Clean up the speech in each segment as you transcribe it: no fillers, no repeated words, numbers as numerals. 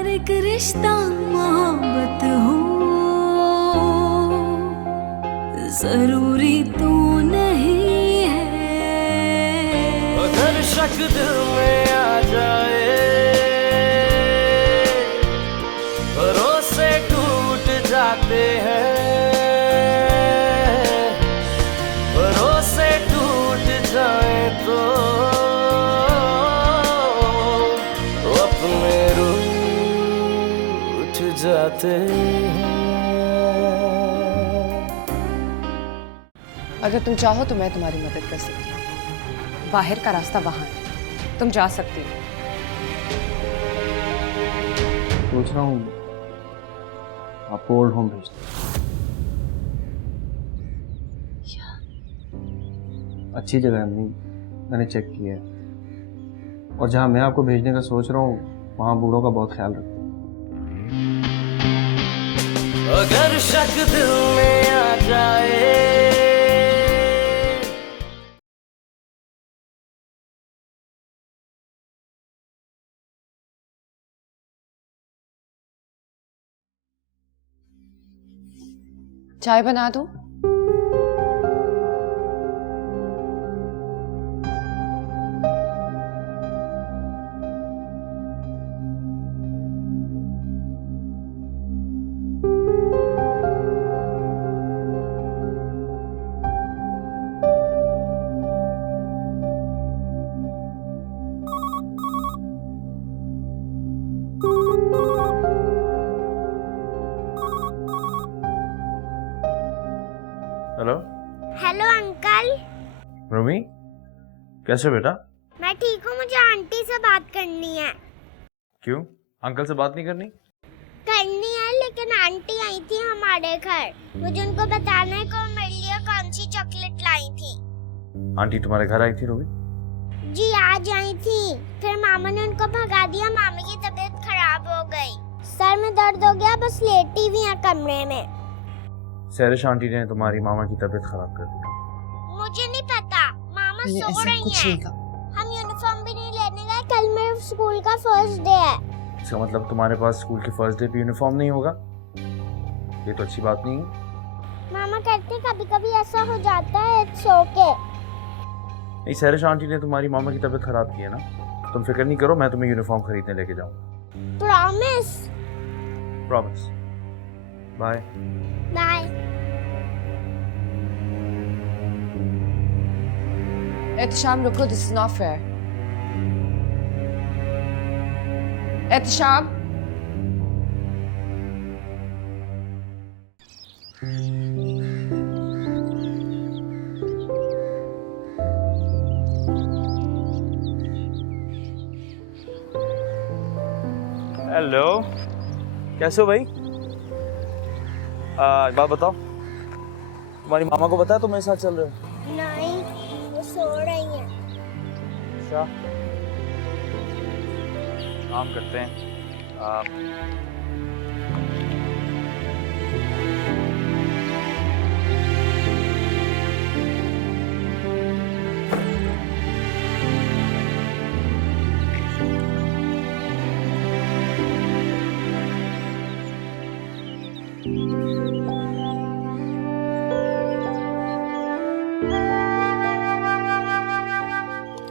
अगर एक रिश्ता मोहब्बत हो, जरूरी तो नहीं है। अगर शक दिल में आ जाए, भरोसे टूट जाते हैं, भरोसे टूट जाए तो अपने रूठ जाते हैं। अगर तुम चाहो तो मैं तुम्हारी मदद कर सकती हूँ। बाहर का रास्ता वहां है, तुम जा सकती हो। सोच रहा हूँ आपको ओल्ड होम भेज दूँ। अच्छी जगह है अम्मी, मैंने चेक किया है। और जहाँ मैं आपको भेजने का सोच रहा हूँ वहाँ बूढ़ों का बहुत ख्याल रखते हैं। अगर शक दिल में आ जाए, चाय बना दूं? Hello hello uncle. रूमी, कैसे हो बेटा? मैं ठीक हूँ, मुझे आंटी से बात करनी है। क्यों, अंकल से बात नहीं करनी? करनी है, लेकिन आंटी आई थी हमारे घर, मुझे उनको बताना है कि वो मेरे लिए कौन सी चॉकलेट लाई थी। आंटी तुम्हारे घर आई थी रूमी? जी आज आई थी, फिर मामा ने उनको भगा दिया। मामा की तबीयत खराब हो गई, सर में दर्द हो गया, बस लेटी हुई है कमरे में। सैरिश आंटी ने तुम्हारी मामा की तबीयत खराब कर दी। मुझे नहीं पता, मामा मैंने सो ऐसा रही कुछ हैं। नहीं कहा। हम यूनिफॉर्म भी नहीं लेने गए, कल मेरे स्कूल का फर्स्ट डे है। इसका मतलब तुम्हारे पास स्कूल के फर्स्ट डे पे यूनिफॉर्म नहीं होगा? ये तो अच्छी बात नहीं है। मामा कहते कभी कभी ऐसा हो जाता है, इट्स ओके। नहीं, सैरिश आंटी ने तुम्हारी मामा की तबीयत खराब की है ना, तुम फिक्र नहीं करो, मैं तुम्हें यूनिफॉर्म खरीदने लेके जाऊंगा। Promise? Promise. Bye bye. Ehtisham रुको, this is not fair. Ehtisham, hello, कैसे हो भाई? एक बात बताओ, तुम्हारी मामा को पता है तुम मेरे साथ चल रहे हो? नहीं, वो सो रही है। अच्छा, काम करते हैं।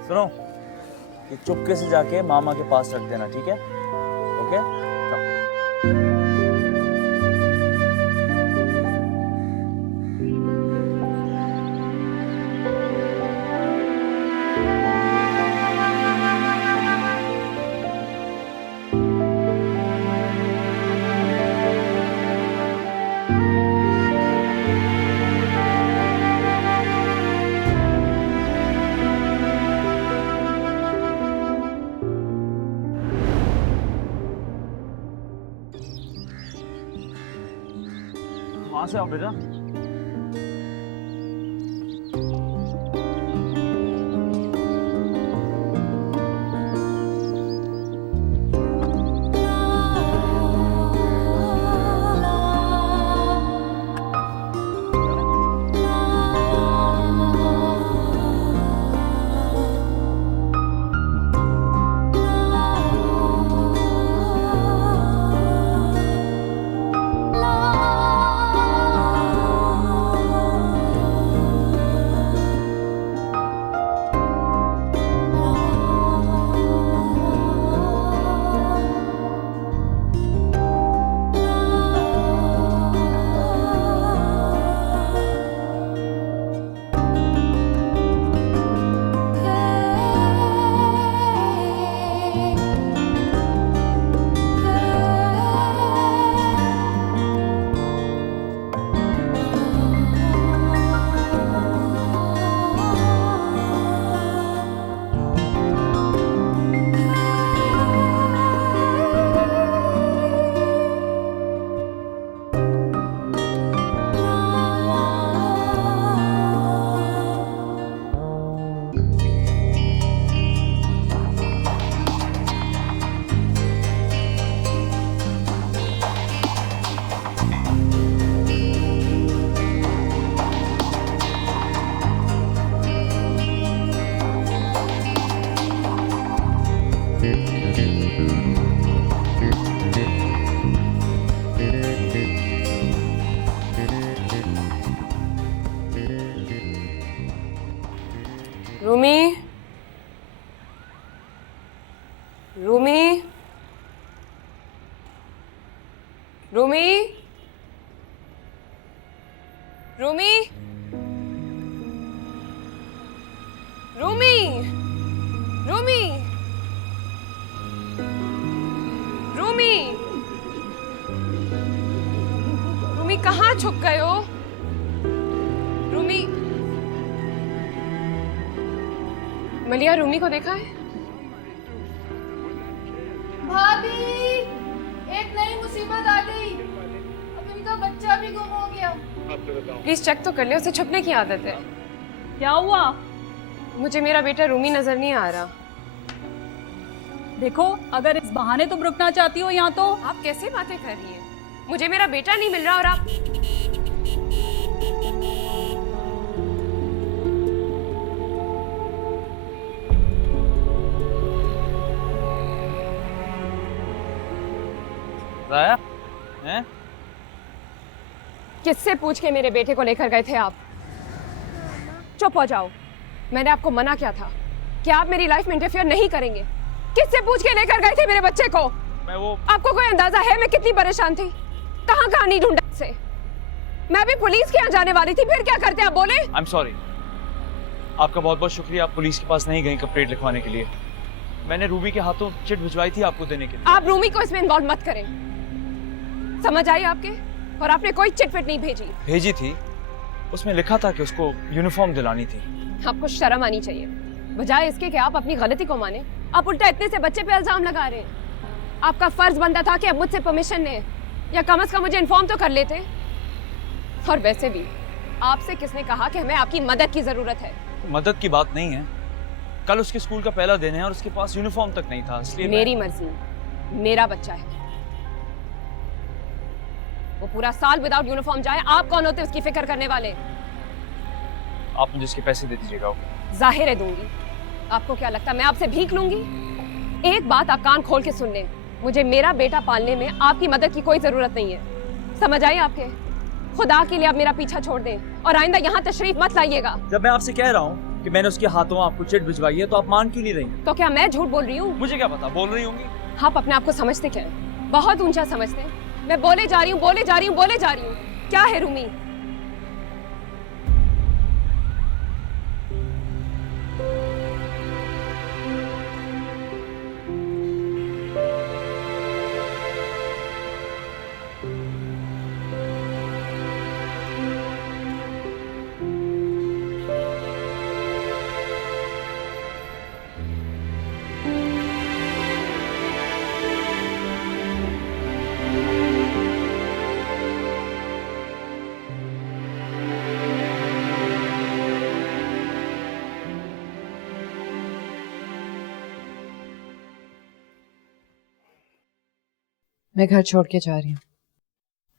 सुनो, ये चुपके से जाके मामा के पास रख देना, ठीक है? ओके? वहां से आओ बेटा। रूमी, रूमी, रूमी, रूमी, रूमी, रूमी कहाँ छुप गए हो? रूमी, मलिया रूमी को देखा है? भाभी, एक नई मुसीबत आ गई। अब इनका बच्चा भी गुम हो गया। प्लीज चेक तो कर ले, उसे छुपने की आदत है। क्या हुआ? मुझे मेरा बेटा रूमी नजर नहीं आ रहा। देखो, अगर इस बहाने तुम रुकना चाहती हो यहाँ तो। आप कैसे बातें कर रही हैं? मुझे मेरा बेटा नहीं मिल रहा और आप राया हैं? किससे पूछ के मेरे बेटे को लेकर गए थे आप? चुप हो जाओ। मैंने आपको मना किया था कि आप मेरी लाइफ में इंटरफियर नहीं करेंगे। किससे पूछ के लेकर गए थे मेरे बच्चे को? आपको कोई अंदाजा है मैं कितनी परेशान थी? कहाँ कहाँ नहीं ढूंढा से? मैं भी पुलिस के यहाँ जाने वाली थी, फिर क्या करते आप बोले? I am sorry. आपका बहुत बहुत शुक्रिया, आप पुलिस के पास नहीं गई कंप्लेंट लिखवाने के लिए। मैंने रूबी के हाथों चिट भिजवाई थी आपको देने के लिए। आप रूमी को इसमें इन्वॉल्व मत करें, समझ आई आपके? और आपने कोई चिटफिट नहीं भेजी। भेजी थी, उसमें लिखा था कि उसको यूनिफॉर्म दिलानी थी। आपको शर्म आनी चाहिए, बजाय इसके कि आप अपनी गलती को माने, आप उल्टा इतने से बच्चे पे इल्जाम लगा रहे हैं। आपका फर्ज बनता था कि अब मुझसे परमिशन लें या कम से कम मुझे इन्फॉर्म तो कर लेते। और वैसे भी आपसे किसने कहा कि हमें आपकी मदद की जरूरत है? मदद की बात नहीं है, कल उसके स्कूल का पहला दिन है और उसके पास यूनिफॉर्म तक नहीं था, इसलिए मेरी मर्जी, मेरा बच्चा है, वो पूरा साल विदाउट यूनिफॉर्म जाए। आप कौन होते उसकी फिक्र करने वाले? आप मुझे इसके पैसे दे दीजिएगा। जाहिर है दूंगी। आपको क्या लगता है मैं आपसे भीख लूंगी? एक बात आप कान खोल के सुन लें, मुझे मेरा बेटा पालने में आपकी मदद की कोई जरूरत नहीं है। समझ आई आपके? खुदा के लिए आप मेरा पीछा छोड़ दें और आइंदा यहाँ तशरीफ मत लाइएगा। जब मैं आपसे कह रहा हूँ कि मैंने उसके हाथों आपको चिट भिजवाई है तो आप मान क्यों नहीं रही? तो क्या मैं झूठ बोल रही हूँ? मुझे क्या पता, बोल रही होंगी। आप अपने आप को समझते क्या हैं? बहुत ऊंचा समझते हैं। मैं बोले जा रही हूँ, बोले जा रही हूँ, बोले जा रही हूँ। क्या है रूमी? मैं घर छोड़ के जा रही हूँ।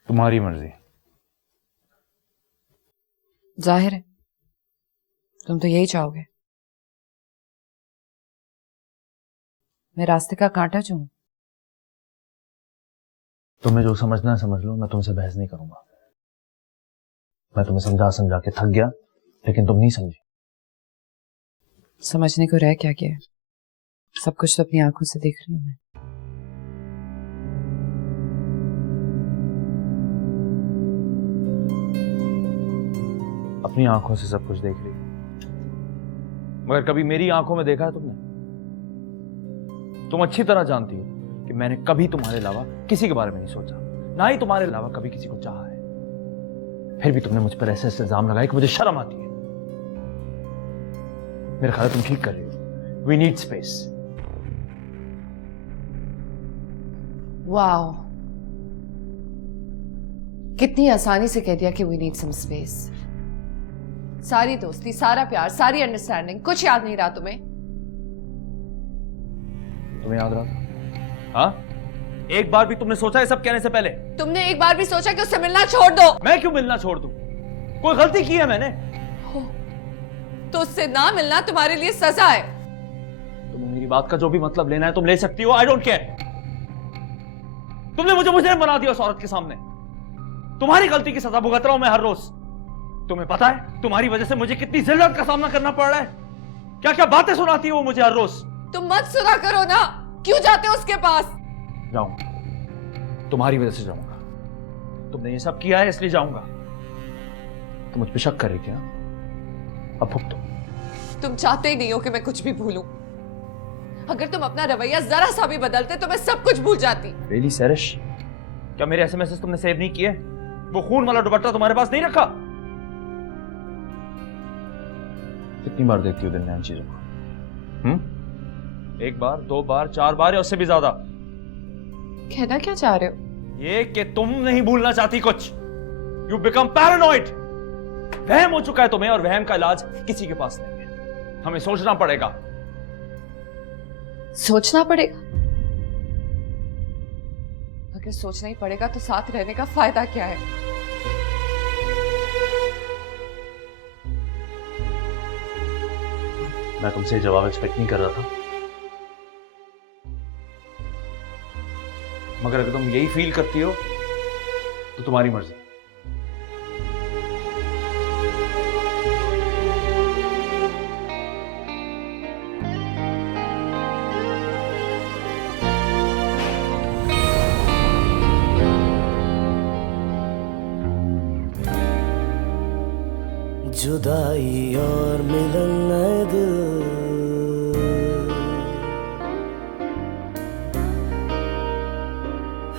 तुम्हारी मर्जी। जाहिर है तुम तो यही चाहोगे। मैं रास्ते का कांटा जो हूं। तुम्हें जो समझना है समझ लो, मैं तुमसे बहस नहीं करूंगा। मैं तुम्हें समझा समझा के थक गया, लेकिन तुम नहीं समझी। समझने को रह क्या गया? सब कुछ तो अपनी आंखों से देख रही हूँ मैं। अपनी आंखों से सब कुछ देख रही हो, मगर कभी मेरी आंखों में देखा है तुमने? तुम अच्छी तरह जानती हो कि मैंने कभी तुम्हारे अलावा किसी के बारे में नहीं सोचा, ना ही तुम्हारे अलावा कभी किसी को चाहा है। फिर भी तुमने मुझ पर ऐसे ऐसे इल्जाम लगाए कि मुझे शर्म आती है। मेरा ख्याल है तुम ठीक कर रही हो। We need space. वाओ, कितनी आसानी से कह दिया कि वी नीड सम स्पेस। सारी दोस्ती, सारा प्यार, सारी अंडरस्टैंडिंग, कुछ याद नहीं रहा तुम्हें? तुम्हें याद रहा? हाँ, एक बार भी तुमने सोचा है सब कहने से पहले? तुमने एक बार भी सोचा कि उससे मिलना छोड़ दो? मैं क्यों मिलना छोड़ दूं? कोई गलती की है मैंने? तो उससे ना मिलना तुम्हारे लिए सजा है। तुम्हें मेरी बात का जो भी मतलब लेना है तुम ले सकती हो। I don't care. तुमने मुझे मुजरिम बना दिया उस औरत के सामने। तुम्हारी गलती की सजा भुगत रहा हूं मैं हर रोज। तुम्हें पता है तुम्हारी वजह से मुझे कितनी जिल्लत का सामना करना पड़ रहा है? क्या क्या बातें सुनाती है वो मुझे हर रोज। तुम मत सुना करो ना, क्यों जाते हो उसके पास? जाऊंगा, तुम्हारी वजह से जाऊंगा। तुमने ये सब किया है इसलिए जाऊंगा। तुम मुझ पे शक कर रही क्या? अब भुगतो। तुम चाहते ही नहीं हो कि मैं कुछ भी भूलूं। अगर तुम अपना रवैया जरा सा भी बदलते तो मैं सब कुछ भूल जाती। रियली सैरिश, क्या मेरे एसएमएस तुमने सेव नहीं किए? वो खून वाला दुपट्टा तुम्हारे पास नहीं रखा? कितनी बार देखती हो दिन में इन चीजों को? एक बार, 2 बार, 4 बार या उससे भी ज्यादा? कहना क्या चाह रहे हो? ये कि तुम नहीं भूलना चाहती कुछ। You become paranoid. वहम हो चुका है तुम्हें और वहम का इलाज किसी के पास नहीं है। हमें सोचना पड़ेगा। सोचना पड़ेगा? अगर सोचना ही पड़ेगा तो साथ रहने का फायदा क्या है? मैं तुमसे जवाब एक्सपेक्ट नहीं कर रहा था, मगर अगर तुम यही फील करती हो तो तुम्हारी मर्जी। जुदाई और मिलन नए दिल,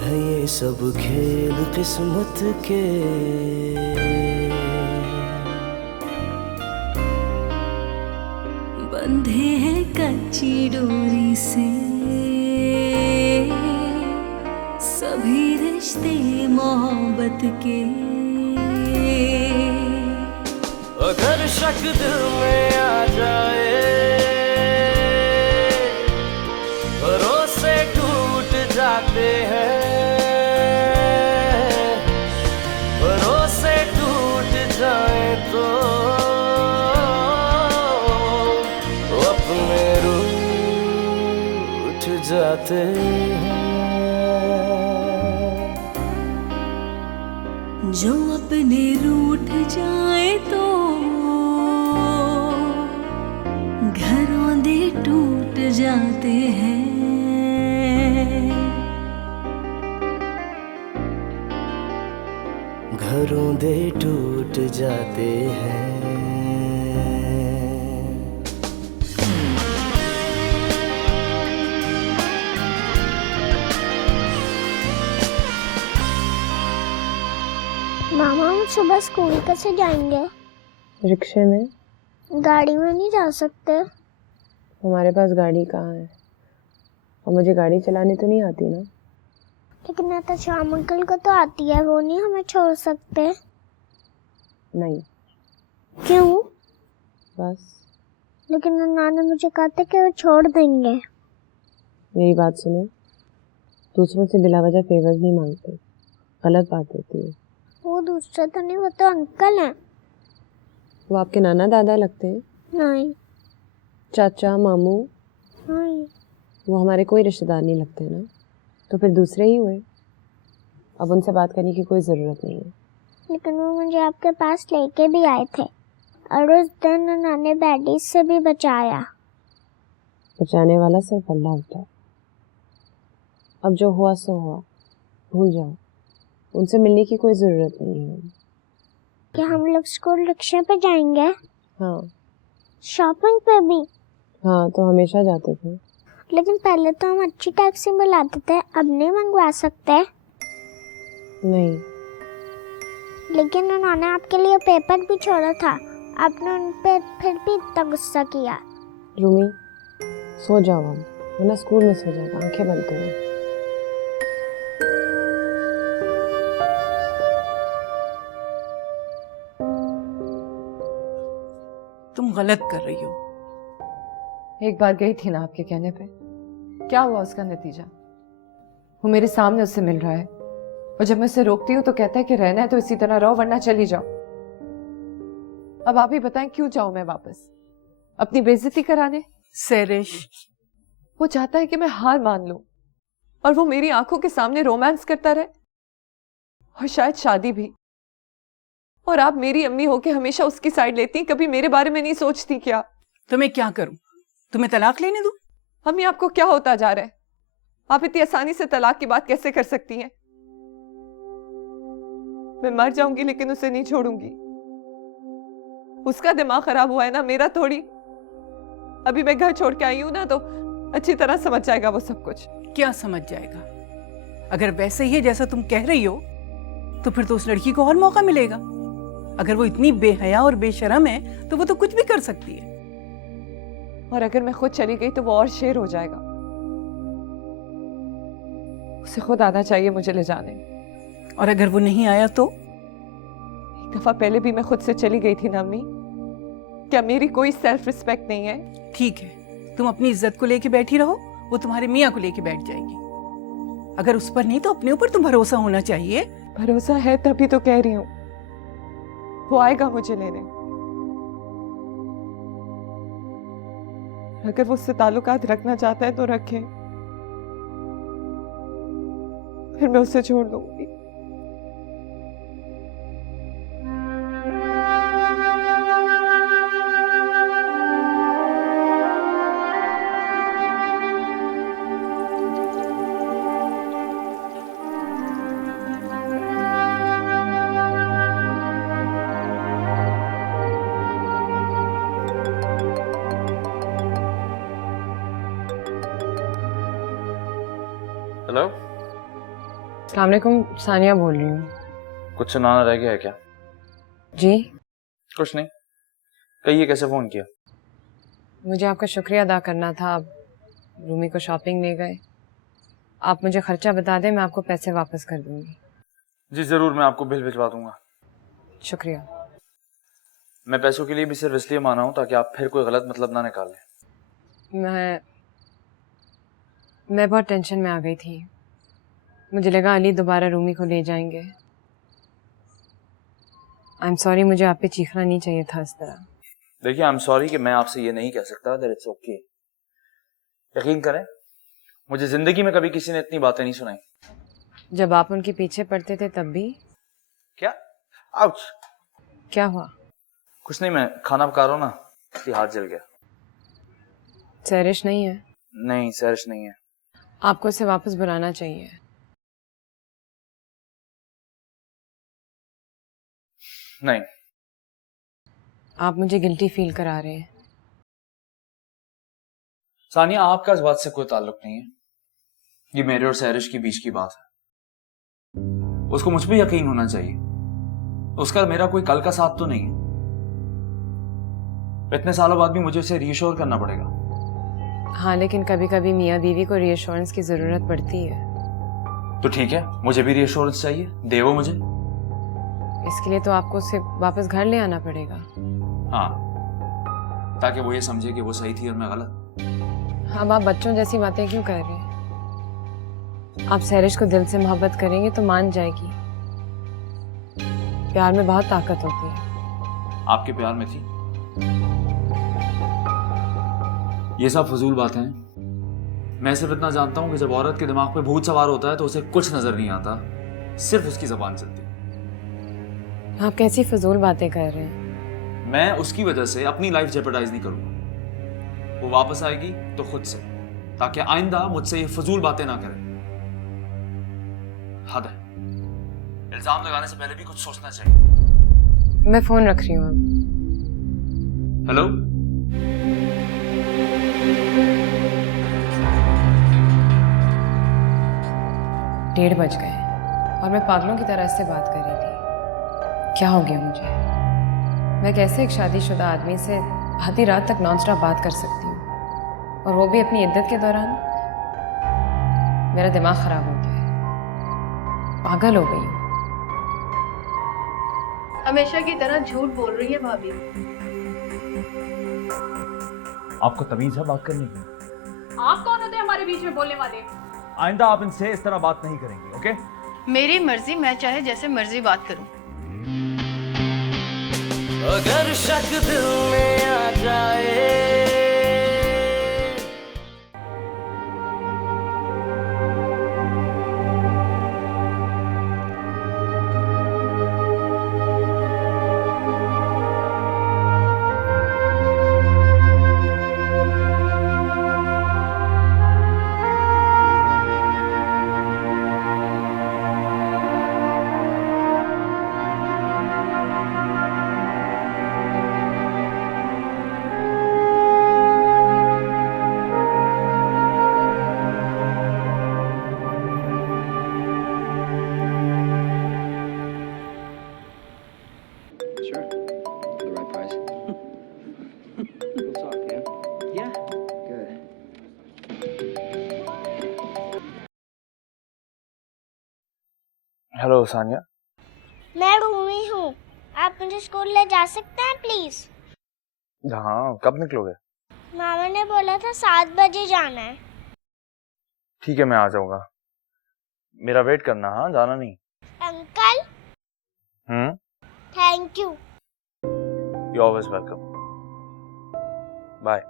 है ये सब खेल किस्मत के। बंधे हैं कच्ची डोरी से सभी रिश्ते मोहब्बत के। अगर शक दिल में आ जाए, भरोसे टूट जाते हैं, भरोसे टूट जाए तो अपने रूठ जाते हैं। जो अपने रूठ जाए तो घरों दे टूट जाते हैं। घरों दे टूट जाते हैं। मामा हम सुबह स्कूल कैसे जाएंगे? रिक्शे में। गाड़ी में नहीं जा सकते? हमारे पास गाड़ी कहाँ है, और मुझे गाड़ी चलानी तो नहीं आती ना। लेकिन तो श्याम अंकल को तो आती है, वो नहीं हमें छोड़ सकते? नहीं। क्यों? बस। लेकिन नाना ने मुझे कहा था कि वो छोड़ देंगे। मेरी बात सुनो, दूसरों से बिला वजह फेवर्स नहीं मांगते, गलत बात होती है। वो दूसरे तो नहीं, वो तो अंकल हैं। वो आपके नाना दादा लगते हैं? नहीं। चाचा मामू? नहीं। वो हमारे कोई रिश्तेदार नहीं लगते ना, तो फिर दूसरे ही हुए। अब उनसे बात करने की कोई ज़रूरत नहीं है। लेकिन वो मुझे आपके पास लेके भी आए थे, और उस दिन उन्होंने बैडीज से भी बचाया। बचाने वाला सिर्फ अल्लाह होता है। अब जो हुआ सो हुआ, भूल जाओ। उनसे मिलने की कोई ज़रूरत नहीं है। कि हम लोग स्कूल रिक्शे पे जाएंगे? हाँ। शॉपिंग पे भी? हाँ, तो हमेशा जाते थे। लेकिन पहले तो हम अच्छी टैक्सी बुलाते थे, अब नहीं मंगवा सकते? नहीं। लेकिन उन्होंने आपके लिए पेपर भी छोड़ा था, आपने उन पे फिर भी इतना गुस्सा किया। रूमी, सो जाओ अब, वरना स्कूल में सो जाएगा। आंखें बंद करो। तुम गलत कर रही हो। एक बार गई थी ना आपके कहने पे, क्या हुआ उसका नतीजा? वो मेरे सामने उससे मिल रहा है, और जब मैं उसे रोकती हूँ तो कहता है कि रहना है तो इसी तरह रहो वरना चली जाओ। अब आप ही बताएं, क्यों जाऊं मैं वापस अपनी बेइज्जती कराने? सैरिश, वो चाहता है कि मैं हार मान लूं, और वो मेरी आंखों के सामने रोमांस करता रहे, और शायद शादी भी। और आप मेरी अम्मी हो के हमेशा उसकी साइड लेती, कभी मेरे बारे में नहीं सोचती क्या? तो मैं क्या करूं? तुम्हें तलाक लेने दूं? अम्मी, आपको क्या होता जा रहा है? आप इतनी आसानी से तलाक की बात कैसे कर सकती हैं? मैं मर जाऊंगी लेकिन उसे नहीं छोड़ूंगी। उसका दिमाग खराब हुआ है ना, मेरा थोड़ी। अभी मैं घर छोड़ के आई हूं ना तो अच्छी तरह समझ जाएगा वो सब कुछ। क्या समझ जाएगा? अगर वैसे ही है जैसा तुम कह रही हो तो फिर तो उस लड़की को और मौका मिलेगा। अगर वो इतनी बेहया और बेशरम है तो वो तो कुछ भी कर सकती है। और अगर मैं खुद चली गई तो वो और शेर हो जाएगा। उसे खुद आना चाहिए मुझे ले जाने। और अगर वो नहीं आया तो? एक दफा पहले भी मैं खुद से चली गई थी ना अम्मी। क्या मेरी कोई सेल्फ रिस्पेक्ट नहीं है? ठीक है, तुम अपनी इज्जत को लेके बैठी रहो, वो तुम्हारे मियाँ को लेके बैठ जाएगी। अगर उस पर नहीं तो अपने ऊपर तुम भरोसा होना चाहिए। भरोसा है तभी तो कह रही हूँ, वो आएगा मुझे लेने। अगर वो उससे ताल्लुकात रखना चाहता है तो रखे, फिर मैं उसे छोड़ दूंगी। हेलो, अस्सलाम वालेकुम, सानिया बोल रही हूँ। कुछ सुनाना रह गया है क्या? जी, कुछ नहीं। कहिए, कैसे फोन किया? मुझे आपका शुक्रिया अदा करना था। आप रूमी को शॉपिंग ले गए। आप मुझे खर्चा बता दें, मैं आपको पैसे वापस कर दूंगी। जी जरूर, मैं आपको बिल भिजवा दूंगा। शुक्रिया। मैं पैसों के लिए भी सिर्फ इसलिए माना हूँ ताकि आप फिर कोई गलत मतलब ना निकाल लें। मैं बहुत टेंशन में आ गई थी। मुझे लगा अली दोबारा रूमी को ले जाएंगे। आई एम सॉरी, मुझे आप पे चीखना नहीं चाहिए था इस तरह। देखिए, आई एम सॉरी कि मैं आपसे ये नहीं कह सकता दैट इट्स ओके। यकीन करें, मुझे जिंदगी में कभी किसी ने इतनी बातें नहीं सुनाई। जब आप उनके पीछे पड़ते थे तब भी? क्या? आउच! क्या हुआ? कुछ नहीं, मैं खाना पका रहा हूँ ना, इसलिए हाथ जल गया। सैरिश नहीं है? नहीं, सैरिश नहीं है। आपको इसे वापस बुलाना चाहिए। नहीं। आप मुझे गिल्टी फील करा रहे हैं। सानिया, आपका इस बात से कोई ताल्लुक नहीं है। ये मेरे और सैरिश के बीच की बात है। उसको मुझ पे यकीन होना चाहिए। उसका मेरा कोई कल का साथ तो नहीं है। इतने सालों बाद भी मुझे उसे रीअश्योर करना पड़ेगा। हाँ, लेकिन कभी कभी मियाँ बीवी को रीअश्योरेंस की जरूरत पड़ती है। तो ठीक है, मुझे भी रीअश्योरेंस चाहिए, दे वो मुझे। इसके लिए तो आपको उसे वापस घर ले आना पड़ेगा। हाँ, ताकि वो ये समझे कि वो सही थी और मैं गलत। अब आप बच्चों जैसी बातें क्यों कर रहे हैं? आप सैरिश को दिल से मोहब्बत करेंगे तो मान जाएगी। प्यार में बहुत ताकत होती है। आपके प्यार में थी। ये सब फजूल बातें हैं। मैं सिर्फ इतना जानता हूं कि जब औरत के दिमाग पे भूत सवार होता है तो उसे कुछ नजर नहीं आता, सिर्फ उसकी जबान चलती। आप कैसी फजूल बातें कर रहे हैं? मैं उसकी वजह से अपनी लाइफ जेपरडाइज नहीं करूंगा। वो वापस आएगी तो खुद से, ताकि आइंदा मुझसे ये फजूल बातें ना करे। हद है। इल्जाम लगाने से पहले भी कुछ सोचना चाहिए। मैं फोन रख रही हूँ अब। हेलो, 1:30 बज गए और मैं पागलों की तरह से बात कर रही थी। क्या हो गया मुझे? मैं कैसे एक शादीशुदा आदमी से आधी रात तक नॉन स्टॉप बात कर सकती हूँ, और वो भी अपनी इद्दत के दौरान? मेरा दिमाग खराब हो गया है, पागल हो गई हूँ। हमेशा की तरह झूठ बोल रही है भाभी। आपको तमीज है बात करने की? आप कौन होते हैं हमारे बीच में बोलने वाले? आइंदा आप इनसे इस तरह बात नहीं करेंगे, ओके? मेरी मर्जी, मैं चाहे जैसे मर्जी बात करूं। अगर शक दिल में आ जाए, हेलो सानिया। मैं रूमी हूँ, आप मुझे स्कूल ले जा सकते हैं प्लीज? हाँ, कब निकलोगे? मामा ने बोला था 7 बजे जाना है। ठीक है, मैं आ जाऊंगा। मेरा वेट करना, हाँ, जाना नहीं। Uncle. Thank you. You always welcome. Bye.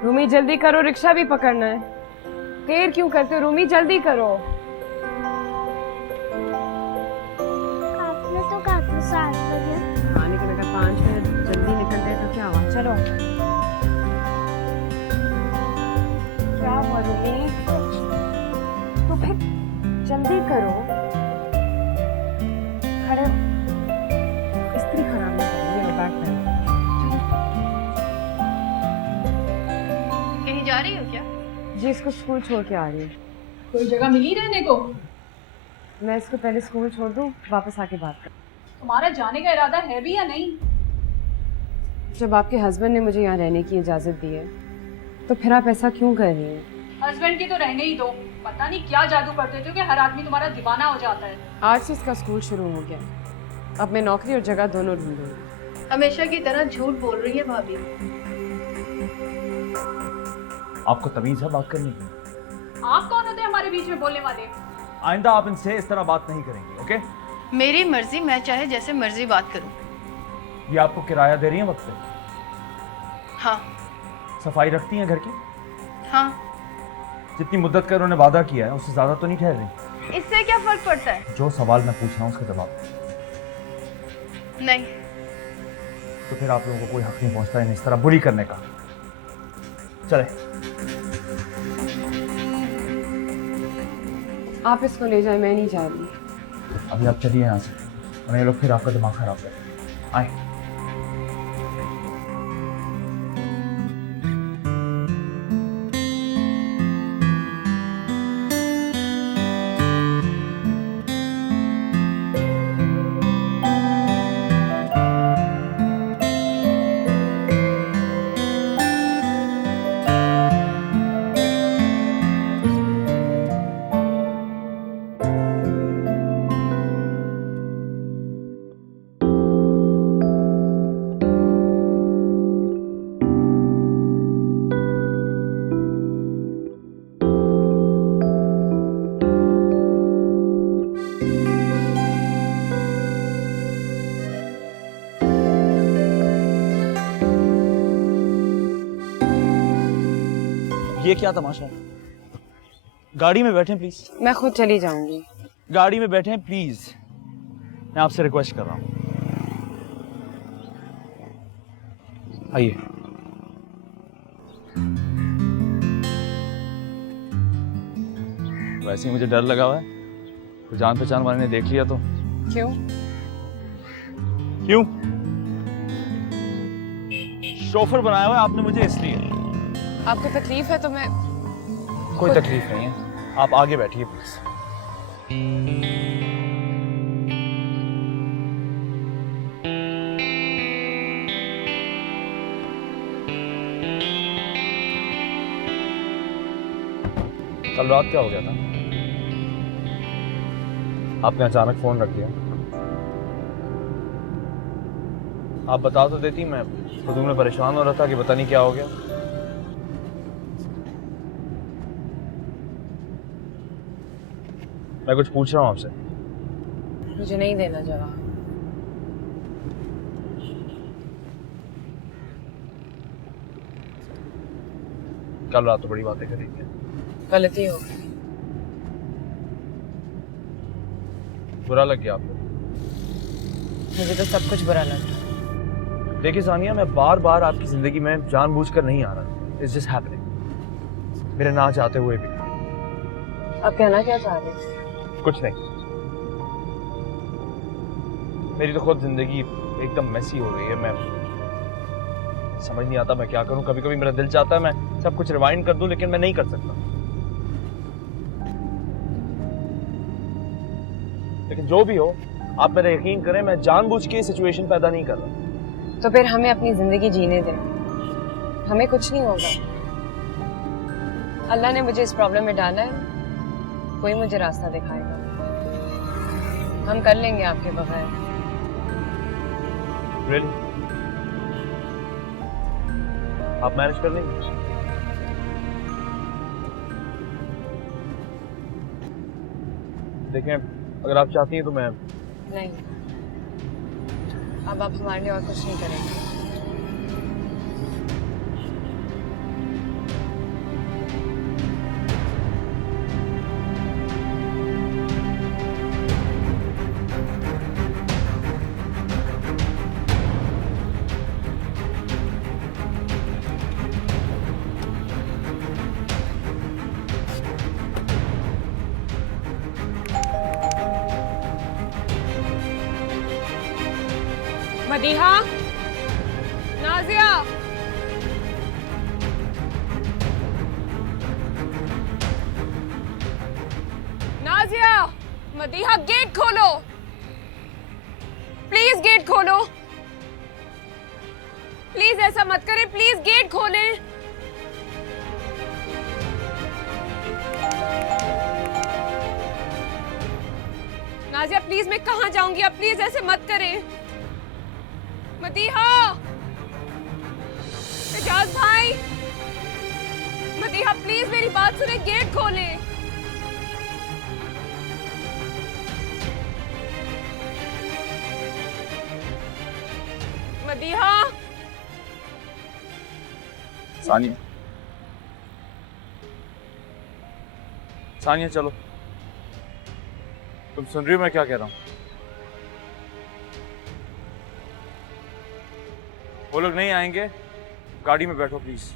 Rumi जल्दी करो, रिक्शा भी पकड़ना है। देर क्यों करते हो रूमी, जल्दी करो। आपने तो कहा था 7 बजे। हाँ लेकिन अगर 5 मिनट जल्दी निकल गए तो क्या हुआ? चलो। क्या हुआ रूमी? तो फिर जल्दी करो। खड़े हो। इस्त्री खराब नहीं करो, ये बैग पहनो। कहीं जा रही हो क्या? जी इसको स्कूल छोड़ के आ रही हूँ। कोई जगह मिली रहने को? मैं इसको पहले स्कूल छोड़ दूँ, वापस आके बात कर। तुम्हारा जाने का इरादा है भी या नहीं? जब आपके हस्बैंड ने मुझे यहाँ रहने की इजाज़त दी है तो फिर आप ऐसा क्यों कर रही हैं? हस्बैंड की तो रहने ही दो, पता नहीं क्या जादू कर देते हो कि हर आदमी तुम्हारा दीवाना हो जाता है। आज से इसका स्कूल शुरू हो गया, अब मैं नौकरी और जगह दोनों ढूंढूंगी। हमेशा की तरह झूठ बोल रही है भाभी। आपको तमीज है बात करने की? आप कौन होते हैं हमारे बीच में बोलने वाले? आइंदा आप इनसे इस तरह बात नहीं करेंगे, ओके? मेरी मर्जी, मैं चाहे जैसे मर्जी बात करूं। ये आपको किराया दे रही है वक्त पे? हाँ। सफाई रखती हैं घर की? हाँ। जितनी मुद्दत का उन्होंने वादा किया है उससे ज्यादा तो नहीं ठहर रही? इससे क्या फर्क पड़ता है? जो सवाल मैं पूछ रहा हूँ उसका जवाब। नहीं। तो फिर आप लोगों को कोई हक नहीं पहुंचता है इस तरह बुली करने का। चले। आप इसको ले जाए, मैं नहीं जा रही। अभी आप चलिए यहाँ से, और ये लोग फिर आपका दिमाग खराब करें। आए। ये क्या तमाशा है? गाड़ी में बैठे प्लीज। मैं खुद चली जाऊंगी। गाड़ी में बैठे प्लीज, मैं आपसे रिक्वेस्ट कर रहा हूं। आइए। वैसे ही मुझे डर लगा हुआ है, तो जान पहचान वाले ने देख लिया तो। क्यों? क्यों? शोफर बनाया हुआ है आपने मुझे इसलिए। आपको तकलीफ है तो मैं। कोई तकलीफ नहीं है, आप आगे बैठिए प्लीज। कल रात क्या हो गया था? आपने अचानक फोन रख दिया। आप बता तो देती, मैं खुद में परेशान हो रहा था कि पता नहीं क्या हो गया। मैं कुछ पूछ रहा हूँ आपसे। मुझे नहीं देना जवाब। कल रात तो बड़ी बातें करी थी। गलती हो गई। बुरा लग गया आपको? मुझे तो सब कुछ बुरा लग रहा। देखिए सानिया, मैं बार बार आपकी जिंदगी में जानबूझकर नहीं आ रहा। इट्स जस्ट हैपनिंग, मेरे ना चाहते हुए भी। आप कहना क्या चाह रहे हैं? कुछ नहीं, मेरी तो खुद जिंदगी एकदम मैसी हो गई है। मैं समझ नहीं आता मैं क्या करूं। कभी कभी मेरा दिल चाहता है मैं सब कुछ रिवाइंड कर दूं, लेकिन मैं नहीं कर सकता। लेकिन जो भी हो, आप मेरा यकीन करें, मैं जानबूझ के सिचुएशन पैदा नहीं कर रहा। तो फिर हमें अपनी जिंदगी जीने दें, हमें कुछ नहीं होगा। अल्लाह ने मुझे इस प्रॉब्लम में डाला है, कोई मुझे रास्ता दिखाएगा। हम कर लेंगे आपके बगैर। Really? आप मैनेज कर लेंगे? देखें, अगर आप चाहती हैं तो मैं नहीं, अब आप हमारे लिए और कुछ नहीं करेंगे। मदीहा, नाजिया, नाजिया, मदीहा, गेट खोलो प्लीज, गेट खोलो प्लीज, ऐसा मत करें प्लीज, गेट खोलें। नाजिया प्लीज, मैं कहाँ जाऊंगी? आप प्लीज ऐसे मत करें। मदीहा, एजाज भाई, मदीहा प्लीज मेरी बात सुने, गेट खोलें। मदीहा, सानिया, सानिया चलो। तुम सुन रही हो मैं क्या कह रहा हूँ? वो लोग नहीं आएंगे, गाड़ी में बैठो प्लीज।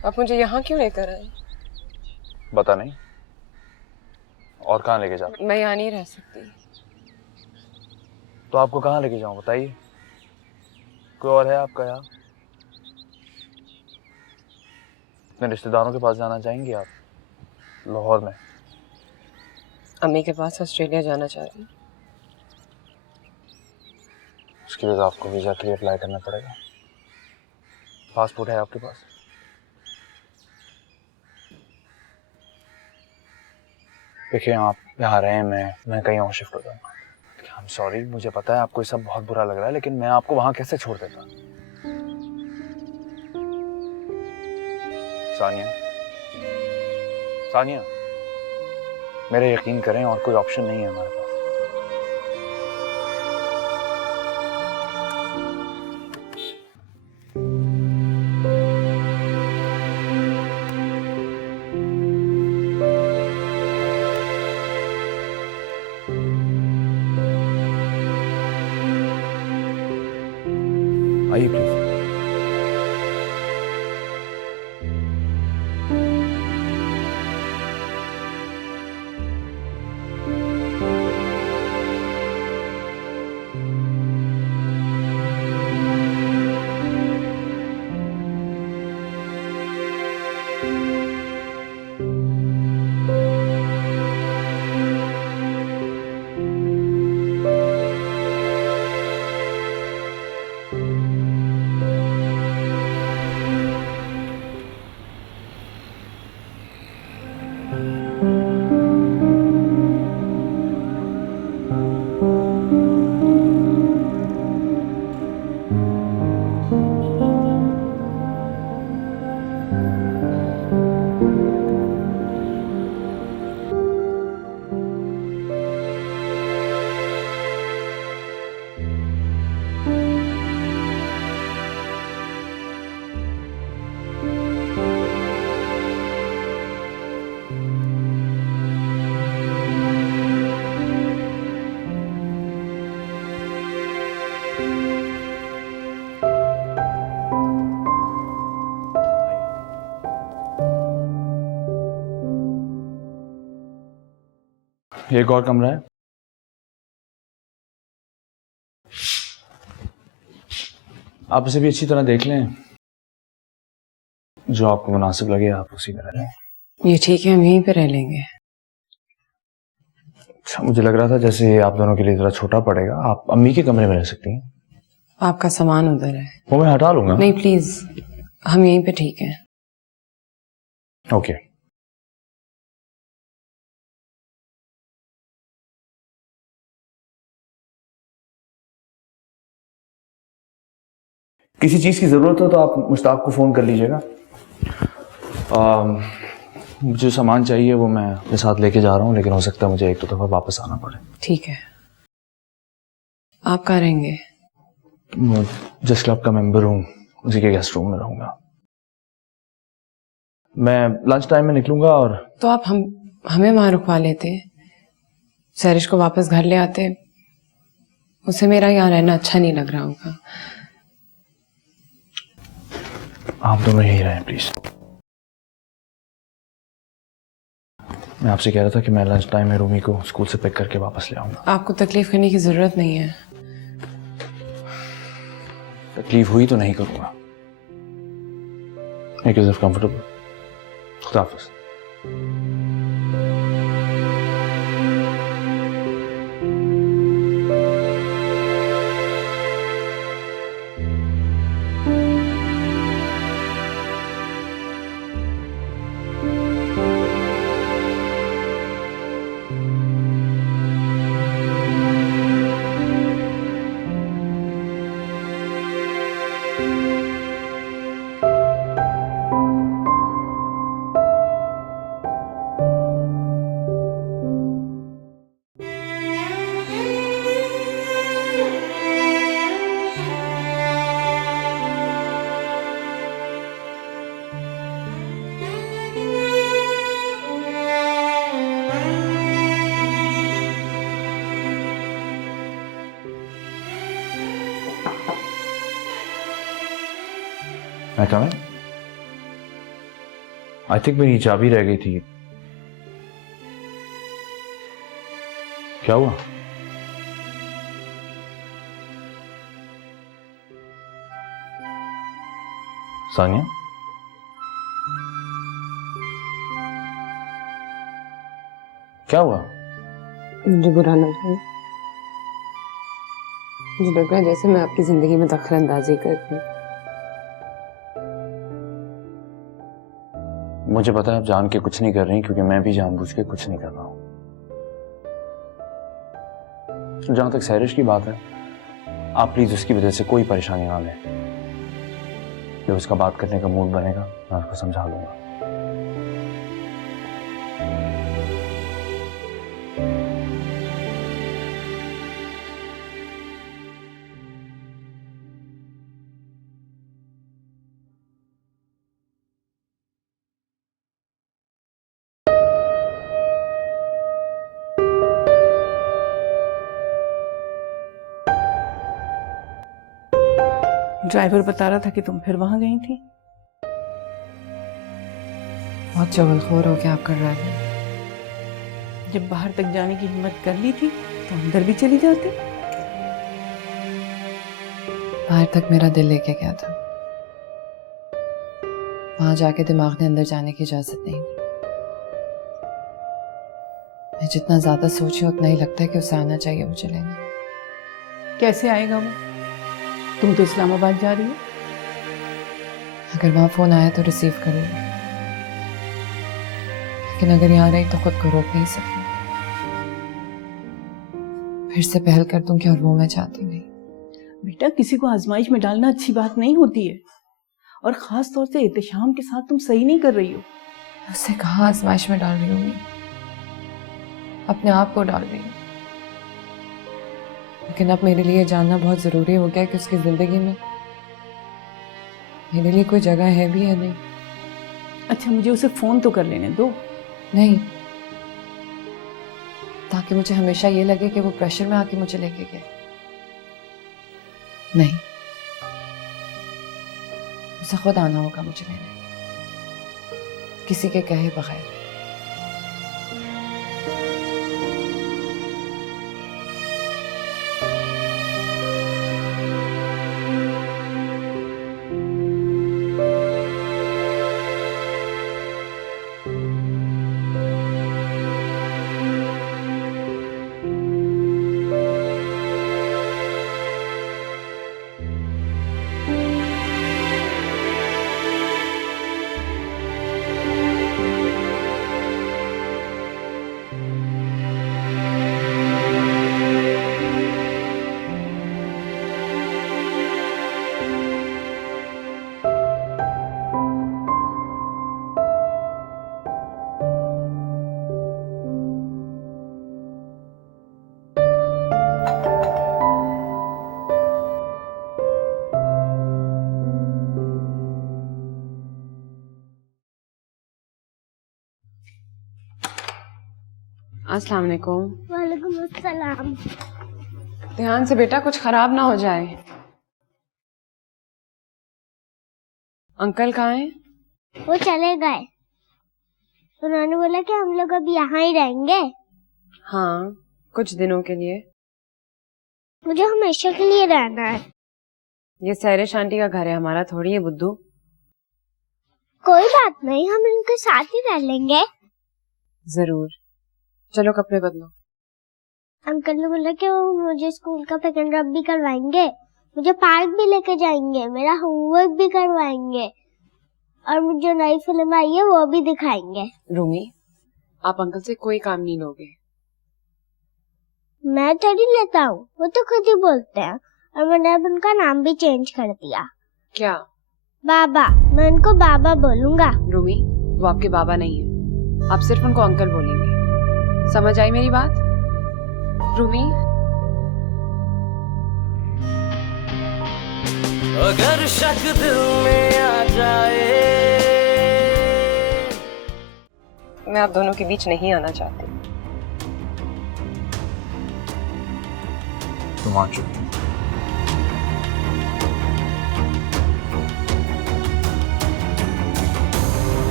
आप मुझे यहाँ क्यों लेकर आए? बता नहीं, और कहाँ लेके जाओ? मैं यहाँ नहीं रह सकती। तो आपको कहाँ लेके जाऊँ बताइए? कोई और है आपका यहाँ? अपने रिश्तेदारों के पास जाना चाहेंगी आप? लाहौर में। अम्मी के पास ऑस्ट्रेलिया जाना चाह रही हूँ। उसके लिए तो आपको वीजा के लिए अप्लाई करना पड़ेगा। पासपोर्ट है आपके पास? देखिए, आप यहाँ रहे, मैं कहीं और शिफ्ट हो जाऊंगा। आई एम सॉरी, मुझे पता है आपको ये सब बहुत बुरा लग रहा है, लेकिन मैं आपको वहां कैसे छोड़ देता? सानिया, सानिया, मेरे यकीन करें, और कोई ऑप्शन नहीं है हमारे पास। आइए प्लीज। ये एक और कमरा है। आप उसे भी अच्छी तरह देख लें, जो आपको मुनासिब लगे आप उसी में रहें। ये ठीक है, हम यहीं पे रह लेंगे। अच्छा, मुझे लग रहा था जैसे आप दोनों के लिए जरा छोटा पड़ेगा, आप अम्मी के कमरे में रह सकती हैं। आपका सामान उधर है। वो मैं हटा लूंगा। नहीं प्लीज, हम यहीं पे ठीक हैं। ओके। किसी चीज की जरूरत हो तो आप मुश्ताक को फोन कर लीजिएगा। मुझे जो सामान चाहिए वो मैं अपने साथ लेके जा रहा हूँ, लेकिन हो सकता है मुझे एक दो दफा वापस आना पड़े। ठीक है। आप कहाँ रहेंगे? मैं जिस क्लब का मेंबर हूँ उसी के गेस्ट रूम में रहूंगा। मैं लंच टाइम में निकलूंगा। और तो आप हमें वहां रुकवा लेते, सैरिश को वापस घर ले आते। उसे मेरा यहाँ रहना अच्छा नहीं लग रहा होगा। आप दोनों यहीं रहें प्लीज। मैं आपसे कह रहा था कि मैं लंच टाइम में रूमी को स्कूल से पिक करके वापस ले आऊंगा। आपको तकलीफ करने की जरूरत नहीं है। तकलीफ हुई तो नहीं करूंगा। Make yourself comfortable. खुदा हाफिज़। मैं कम है? आई थिंक मेरी चाबी रह गई थी। क्या हुआ? सानिया, क्या हुआ? मुझे बुरा ना लगे। मुझे लग रहा है जैसे मैं आपकी जिंदगी में दखल अंदाजी कर रही हूँ। मुझे पता है आप जान के कुछ नहीं कर रही, क्योंकि मैं भी जानबूझ के कुछ नहीं कर रहा हूं। जहां तक सैरिश की बात है, आप प्लीज उसकी वजह से कोई परेशानी ना लें। जब उसका बात करने का मूड बनेगा मैं उसको समझा लूंगा। ड्राइवर बता रहा था कि तुम फिर वहां गई थी। बहुत चगलखोर हो क्या आपका ड्राइवर। जब बाहर तक जाने की हिम्मत कर ली थी तो अंदर भी चली जाती। बाहर तक मेरा दिल लेके गया था, वहां जाके दिमाग ने अंदर जाने की इजाजत नहीं दी। मैं जितना ज्यादा सोची उतना ही लगता है कि उसे आना चाहिए मुझे लेने। कैसे आएगा वो? तुम तो इस्लामाबाद जा रही हो। अगर वहां फोन आया तो रिसीव कर लूंगी, लेकिन अगर यहाँ रही तो खुद को रोक नहीं सकती। फिर से पहल कर दूंगी और वो मैं चाहती नहीं। बेटा, किसी को आजमाइश में डालना अच्छी बात नहीं होती है, और खास तौर से एहतशाम के साथ तुम सही नहीं कर रही हो। उससे कहाँ आजमाइश में डाल रही हूँ मैं, अपने आप को डाल रही हूँ। लेकिन अब मेरे लिए जानना बहुत जरूरी हो गया कि उसकी जिंदगी में मेरे लिए कोई जगह है भी या नहीं। अच्छा, मुझे उसे फोन तो कर लेने दो। नहीं, ताकि मुझे हमेशा ये लगे कि वो प्रेशर में आके मुझे लेके गए। नहीं, उसे खुद आना होगा मुझे लेने, किसी के कहे बगैर। अस्सलाम वालेकुम। वालेकुम अस्सलाम। ध्यान से बेटा, कुछ खराब ना हो जाए। अंकल कहाँ हैं? वो चले गए। उन्होंने बोला कि हम लोग अब यहाँ ही रहेंगे। हाँ, कुछ दिनों के लिए। मुझे हमेशा के लिए रहना है। ये सहरिश आंटी का घर है, हमारा थोड़ी है बुद्धू। कोई बात नहीं, हम इनके साथ ही रह लेंगे। जरूर। चलो कपड़े बदलो। अंकल ने बोला कि वो मुझे स्कूल का पिक एंड ड्रॉप भी करवाएंगे, मुझे पार्क भी लेके जाएंगे, मेरा होमवर्क भी करवाएंगे और मुझे जो नई फिल्म आई है वो भी दिखाएंगे। रूमी, आप अंकल से कोई काम नहीं लोगे। मैं थोड़ी लेता हूँ, वो तो खुद ही बोलते हैं। और मैंने अब उनका नाम भी चेंज कर दिया। क्या? बाबा। मैं उनको बाबा बोलूंगा। रूमी, वो आपके बाबा नहीं है, आप सिर्फ उनको अंकल बोलेंगे। समझ आई मेरी बात? रूमी, अगर शक दिल में आ जाए। मैं आप दोनों के बीच नहीं आना चाहती। तुम आ चुकी।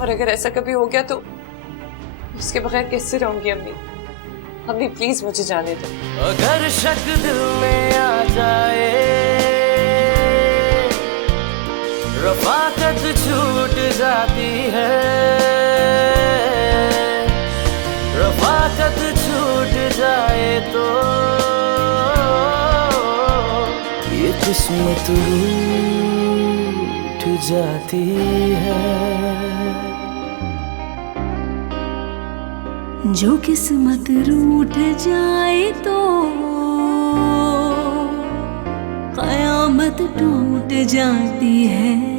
और अगर ऐसा कभी हो गया तो उसके बगैर कैसे रहूंगी अम्मी? अम्मी प्लीज मुझे जाने दो। अगर शक दिल में आ जाए, रफाकत छूट जाती है, रफाकत छूट जाए तो ये किस्मत रूठ जाती है। जो किस्मत रूठ जाए तो कयामत टूट जाती है।